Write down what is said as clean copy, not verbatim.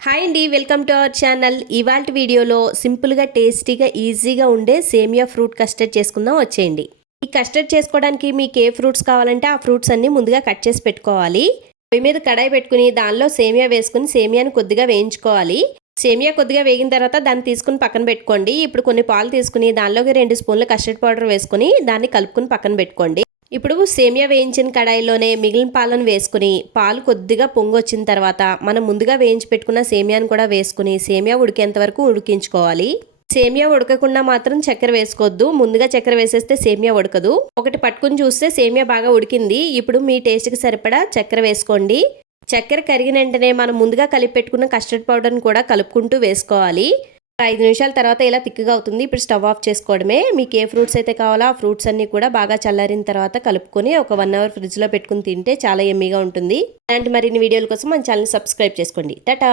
Hi అండి, welcome to our channel. ఇవాల్టి వీడియోలో సింపుల్గా టేస్టీగా ఈజీగా ఉండే సేమియా ఫ్రూట్ కస్టర్డ్ చేసుకుందాం, వచ్చేయండి. ఈ కస్టర్డ్ చేసుకోవడానికి మీకు ఏ ఫ్రూట్స్ కావాలంటే ఆ ఫ్రూట్స్ అన్నీ ముందుగా కట్ చేసి పెట్టుకోవాలి. పొయ్యి మీద కడాయి పెట్టుకుని దానిలో సేమియా వేసుకుని సేమియాని కొద్దిగా వేయించుకోవాలి. సేమియా కొద్దిగా వేగిన తర్వాత దాన్ని తీసుకుని పక్కన పెట్టుకోండి. ఇప్పుడు కొన్ని పాలు తీసుకుని దానిలోకి 2 స్పూన్ల కస్టర్డ్ పౌడర్ వేసుకుని దాన్ని కలుపుకుని పక్కన పెట్టుకోండి. ఇప్పుడు సేమియా వేయించిన కడాయిలోనే మిగిలిన పాలను వేసుకుని పాలు కొద్దిగా పొంగొచ్చిన తర్వాత మనం ముందుగా వేయించి పెట్టుకున్న సేమియాను కూడా వేసుకుని సేమియా ఉడికేంత వరకు ఉడికించుకోవాలి. సేమియా ఉడకకుండా మాత్రం చక్కెర వేసుకోవద్దు. ముందుగా చక్కెర వేసేస్తే సేమియా ఉడకదు. ఒకటి పట్టుకుని చూస్తే సేమియా బాగా ఉడికింది. ఇప్పుడు మీ టేస్ట్కి సరిపడా చక్కెర వేసుకోండి. చక్కెర కరిగిన వెంటనే మనం ముందుగా కలిపి పెట్టుకున్న కస్టర్డ్ పౌడర్ని కూడా కలుపుకుంటూ వేసుకోవాలి. 5 నిమిషాల తర్వాత ఇలా తిక్కుగా అవుతుంది. ఇప్పుడు స్టవ్ ఆఫ్ చేసుకోవడమే. మీకు ఏ ఫ్రూట్స్ అయితే కావాలో ఆ ఫ్రూట్స్ అన్ని కూడా బాగా చల్లారిన తర్వాత కలుపుకొని ఒక 1 అవర్ ఫ్రిడ్జ్లో పెట్టుకుని తింటే చాలా యమ్మీగా ఉంటుంది. ఇలాంటి మరిన్ని వీడియోల కోసం మన ఛానల్ సబ్స్క్రైబ్ చేసుకోండి. టాటా.